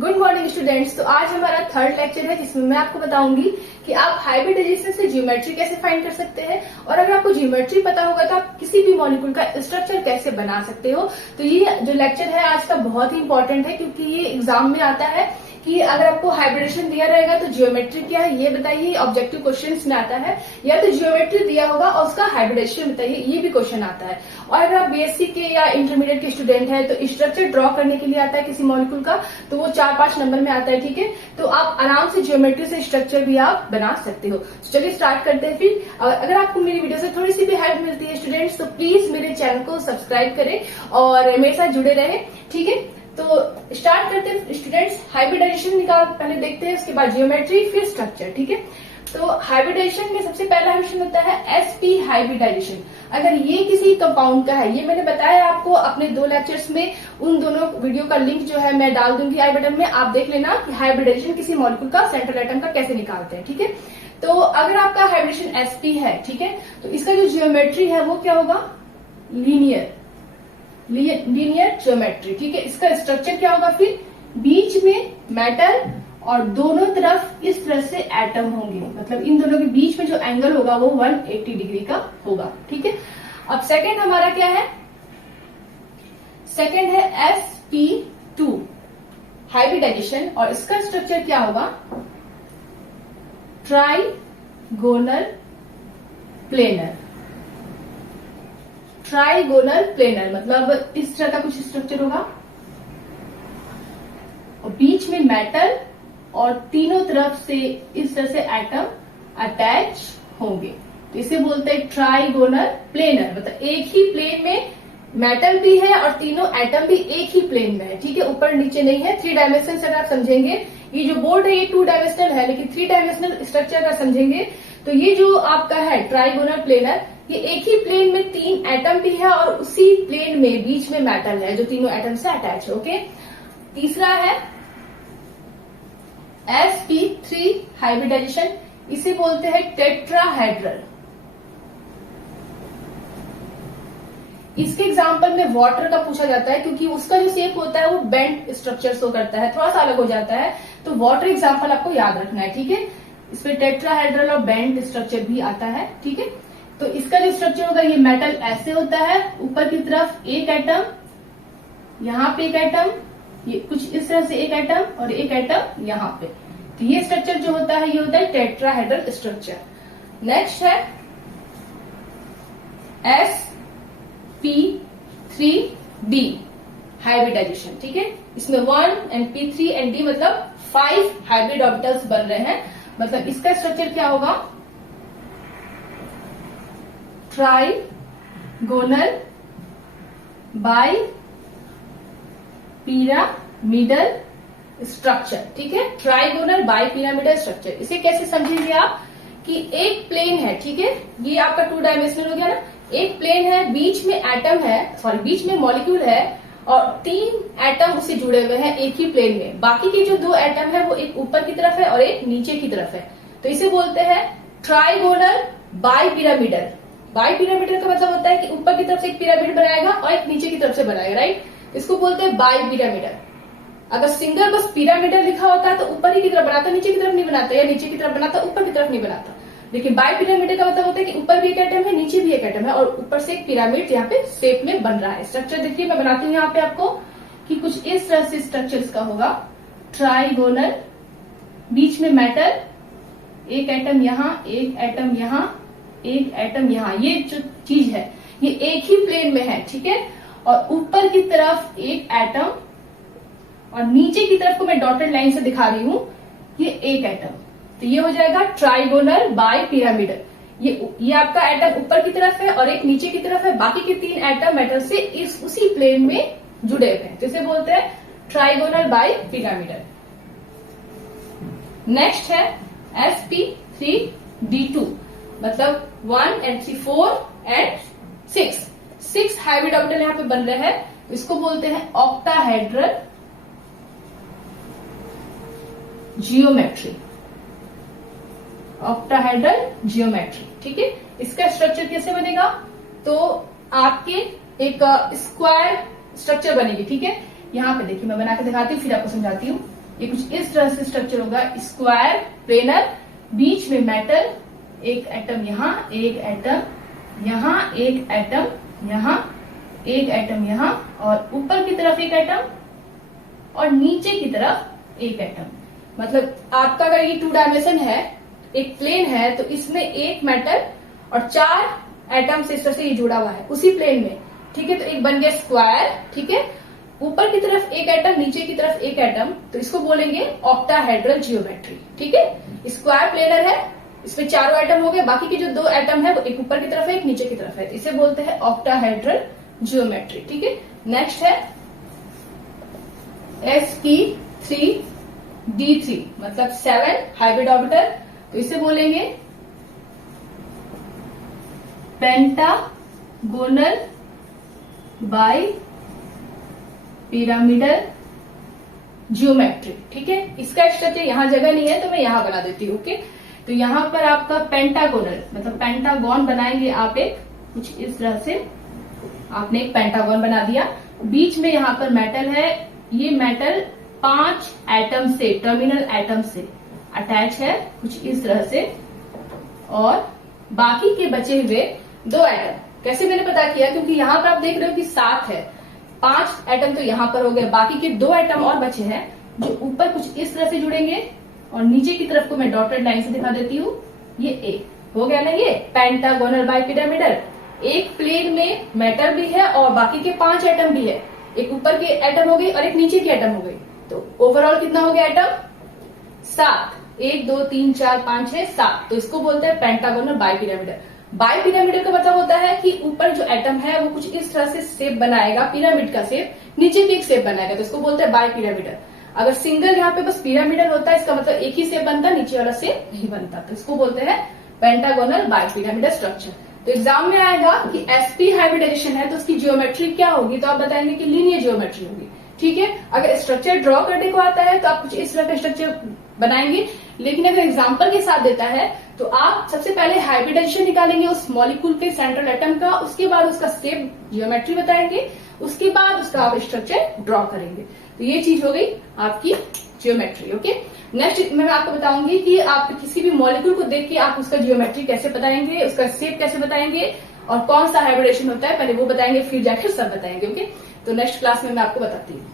Good morning students. तो आज हमारा थर्ड लेक्चर है जिसमें मैं आपको बताऊंगी कि आप हाइब्रिडाइजेशन से ज्योमेट्री कैसे फाइंड कर सकते हैं और अगर आपको ज्योमेट्री पता होगा तो आप किसी भी मॉलिक्यूल का स्ट्रक्चर कैसे बना सकते हो। तो ये जो लेक्चर है आज का बहुत ही इंपॉर्टेंट है क्योंकि ये एग्जाम में आता है कि अगर आपको हाइब्रिडेशन दिया रहेगा तो ज्योमेट्री क्या है ये बताइए, ऑब्जेक्टिव क्वेश्चंस में आता है, या तो ज्योमेट्री दिया होगा और उसका हाइब्रिडेशन बताइए, ये भी क्वेश्चन आता है। और अगर आप बीएससी के या इंटरमीडिएट के स्टूडेंट हैं तो स्ट्रक्चर ड्रॉ करने के लिए आता है किसी मॉलिक्यूल का, तो वो 4-5 नंबर में आता है। ठीक है, तो आप आराम से ज्योमेट्री से स्ट्रक्चर भी आप बना सकते हो। तो चलिए स्टार्ट करते हैं। फिर अगर आपको मेरी वीडियो से थोड़ी सी भी हेल्प मिलती है स्टूडेंट्स तो प्लीज मेरे चैनल को सब्सक्राइब करें और मेरे साथ जुड़े रहे। ठीक है, तो स्टार्ट करते हैं स्टूडेंट्स। हाइब्रिडाइजेशन निकाल पहले देखते हैं, उसके बाद जियोमेट्री, फिर स्ट्रक्चर। ठीक है, तो हाइब्रिडाइजेशन में सबसे पहला क्वेश्चन होता है एसपी हाइब्रिडाइजेशन। अगर ये किसी कंपाउंड का है, ये मैंने बताया आपको अपने 2 लेक्चर्स में, उन दोनों वीडियो का लिंक जो है मैं डाल दूंगी आई बटन में, आप देख लेना कि हाइब्रिडाइजेशन किसी मॉलिक्यूल का सेंट्रल एटम का कैसे निकालते हैं। ठीक है, तो अगर आपका हाइब्रिडेशन एसपी है, ठीक है, तो इसका जो जियोमेट्री है वो क्या होगा, लीनियर ज्योमेट्री। ठीक है, इसका स्ट्रक्चर क्या होगा, फिर बीच में मेटल और दोनों तरफ इस तरह से एटम होंगे, मतलब इन दोनों के बीच में जो एंगल होगा वो 180 डिग्री का होगा। ठीक है, अब सेकंड हमारा क्या है, सेकंड है sp2 हाइब्रिडाइजेशन और इसका स्ट्रक्चर क्या होगा, ट्राइगोनल प्लेनर। ट्राइगोनल प्लेनर मतलब इस तरह का कुछ स्ट्रक्चर होगा और बीच में मेटल और तीनों तरफ से इस तरह से एटम अटैच होंगे, तो इसे बोलते हैं ट्राइगोनल प्लेनर। मतलब एक ही प्लेन में मेटल भी है और तीनों एटम भी एक ही प्लेन में है। ठीक है, ऊपर नीचे नहीं है। 3 डायमेंशन से आप समझेंगे, ये जो बोर्ड है ये 2 डायमेंशनल है, लेकिन 3 डायमेंशनल स्ट्रक्चर का समझेंगे तो ये जो आपका है ट्राइगोनल प्लेनर, ये एक ही प्लेन में 3 एटम भी है और उसी प्लेन में बीच में मेटल है जो तीनों एटम से अटैच है। ओके, तीसरा है sp3 हाइब्रिडाइजेशन, इसे बोलते हैं टेट्राहेड्रल। इसके एग्जांपल में वाटर का पूछा जाता है क्योंकि उसका जो शेप होता है वो बेंट स्ट्रक्चर शो करता है, थोड़ा सा अलग हो जाता है, तो वाटर एग्जांपल आपको याद रखना है। ठीक है, इसमें टेट्राहेड्रल और बेंट स्ट्रक्चर भी आता है। ठीक है, तो इसका जो स्ट्रक्चर होगा, ये मेटल ऐसे होता है, ऊपर की तरफ एक एटम, यहाँ पे एक एटम, ये कुछ इस तरह से एक एटम और एक एटम यहाँ पे, तो ये स्ट्रक्चर जो होता है ये होता है टेट्राहेड्रल स्ट्रक्चर। नेक्स्ट है sp3d हाइब्रिडाइजेशन। ठीक है, इसमें 1 and p3 and d मतलब 5 हाइब्रिड ऑर्बिटल्स बन रहे हैं। मतलब इसका स्ट्रक्चर क्या होगा, ट्राइगोनल बाई पिरामिडल स्ट्रक्चर। ठीक है, ट्राइगोनल बाई पिरामिडल स्ट्रक्चर। इसे कैसे समझेंगे आप कि एक प्लेन है, ठीक है, ये आपका 2 डायमेंशनल हो गया ना, एक प्लेन है, बीच में एटम है, सॉरी बीच में मॉलिक्यूल है और 3 एटम उससे जुड़े हुए हैं एक ही प्लेन में। बाकी के जो 2 एटम है वो एक ऊपर की तरफ है और एक नीचे की तरफ है, तो इसे बोलते हैं trigonal bi pyramidal. Bi pyramidal का मतलब होता है कि ऊपर की तरफ से एक पिरामिड बनाएगा और एक नीचे की तरफ से बनाएगा, राइट, इसको बोलते हैं बाई पिरामिडल। अगर सिंगल बस पिरामिडल लिखा होता है तो ऊपर ही की तरफ बनाता, नीचे की तरफ नहीं बनाता, या नीचे की तरफ बनाता ऊपर की तरफ नहीं बनाता। लेकिन बाई पिरामिडल का मतलब होता है कि ऊपर भी एक एटम है, नीचे भी एक एटम है और ऊपर से एक पिरामिड यहाँ पे शेप में बन रहा है। स्ट्रक्चर देखिए मैं बनाती हूँ यहाँ पे आपको कि कुछ इस तरह से स्ट्रक्चर इसका होगा, ट्राइगोनल, बीच में मेटल, एक एटम यहाँ, एक एटम यहाँ, एक एटम यहाँ, ये जो चीज है ये एक ही प्लेन में है। ठीक है, और ऊपर की तरफ एक एटम और नीचे की तरफ को मैं डॉटेड लाइन से दिखा रही हूं, ये एक एटम, तो ये हो जाएगा ट्राइगोनल बाय पिरामिडल। ये आपका एटम ऊपर की तरफ है और एक नीचे की तरफ है, बाकी के 3 एटम मेटल से उसी प्लेन में जुड़े हुए हैं, तो इसे बोलते हैं ट्राइगोनल बाय पिरामिडल। नेक्स्ट है sp3d2 मतलब 1 and 3 4 and 6 हाइब्रिड ऑर्बिटल यहाँ पे बन रहे हैं, तो इसको बोलते हैं ऑक्टाहेड्रल जियोमेट्री। ऑक्टाहेड्रल जियोमेट्री, ठीक है, इसका स्ट्रक्चर कैसे बनेगा, तो आपके एक स्क्वायर स्ट्रक्चर बनेगी। ठीक है, यहाँ पे देखिए मैं बना के दिखाती हूँ फिर आपको समझाती हूँ। ये कुछ इस तरह से स्ट्रक्चर होगा, स्क्वायर प्लेनर, बीच में मेटल, एक एटम यहाँ, एक एटम यहाँ, एक एटम यहाँ, एक एटम यहाँ, और ऊपर की तरफ एक एटम और नीचे की तरफ एक एटम। मतलब आपका अगर ये 2 डायमेंशन है, एक प्लेन है, तो इसमें एक मेटल और 4 एटम से इस तरह से ये जुड़ा हुआ है उसी प्लेन में, ठीक है। तो एक बन गया स्क्वायर, ठीक है, ऊपर की तरफ एक एटम, नीचे की तरफ एक एटम, तो इसको बोलेंगे ऑक्टाहेड्रल जियोमेट्री, ठीक है। स्क्वायर प्लेनर है, इसमें 4 एटम हो गए, बाकी के जो 2 एटम है वो एक ऊपर की तरफ है, एक नीचे की तरफ है, इसे बोलते हैं ऑक्टाहेड्रल जियोमेट्री, ठीक है। नेक्स्ट है sp3d3, मतलब 7 हाइब्रिड ऑर्बिटल, तो इसे बोलेंगे पेंटागोनल बाई पिरामिडल जियोमेट्री, ठीक है। इसका स्ट्रक्चर यहाँ जगह नहीं है तो मैं यहाँ बना देती हूँ, ओके। तो यहाँ पर आपका पेंटागोनल मतलब पेंटागन बनाएंगे आप, एक कुछ इस तरह से आपने एक पेंटागन बना दिया, बीच में यहाँ पर मेटल है, ये मेटल 5 एटम से, टर्मिनल एटम से अटैच है कुछ इस तरह से, और बाकी के बचे हुए 2 एटम, कैसे मैंने पता किया, क्योंकि यहाँ पर आप देख रहे हो कि 7 है, 5 एटम तो यहाँ पर हो गए, बाकी के 2 एटम और बचे हैं जो ऊपर कुछ इस तरह से जुड़ेंगे, और नीचे की तरफ को मैं डॉटेड लाइन से दिखा देती हूँ, ये ए हो गया ना, ये पेंटागोनल बाई पिरामिडल। एक प्लेन में मेटल भी है और बाकी के 5 एटम भी है, एक ऊपर के एटम हो गई और एक नीचे की एटम हो गई, तो ओवरऑल कितना हो गया एटम, 7, 1 2 3 4 5 6 7, तो इसको बोलते हैं pentagonal bi pyramidal. Bi pyramidal का मतलब होता है कि ऊपर जो एटम है वो कुछ इस तरह से शेप बनाएगा, पिरामिड का शेप, नीचे भी एक शेप बनाएगा, तो इसको बोलते हैं बाई पिरामिडल। अगर सिंगल यहाँ पे बस पिरामिडल होता है, इसका मतलब एक ही शेप बनता, नीचे वाला शेप नहीं बनता, तो इसको बोलते हैं पेंटागोनल बाई पिरामिडल स्ट्रक्चर। तो एग्जाम में आएगा कि एसपी हाइब्रिडाइजेशन है तो उसकी जियोमेट्री क्या होगी, तो आप बताएंगे कि लीनियर जियोमेट्री होगी, ठीक है। अगर स्ट्रक्चर ड्रॉ करने को आता है तो आप कुछ इस तरह का स्ट्रक्चर बनाएंगे, लेकिन अगर एग्जाम्पल के साथ देता है तो आप सबसे पहले हाइब्रिडाइजेशन निकालेंगे उस मॉलिक्यूल के सेंट्रल एटम का, उसके बाद उसका शेप जियोमेट्री बताएंगे, उसके बाद उसका आप स्ट्रक्चर ड्रॉ करेंगे। तो ये चीज हो गई आपकी जियोमेट्री, ओके। नेक्स्ट मैं आपको बताऊंगी कि आप किसी भी मॉलिक्यूल को देख के आप उसका जियोमेट्री कैसे बताएंगे, उसका शेप कैसे बताएंगे, और कौन सा हाइब्रिडेशन होता है पहले वो बताएंगे, फिर जाकर सब बताएंगे, ओके। तो नेक्स्ट क्लास में मैं आपको बताती हूँ।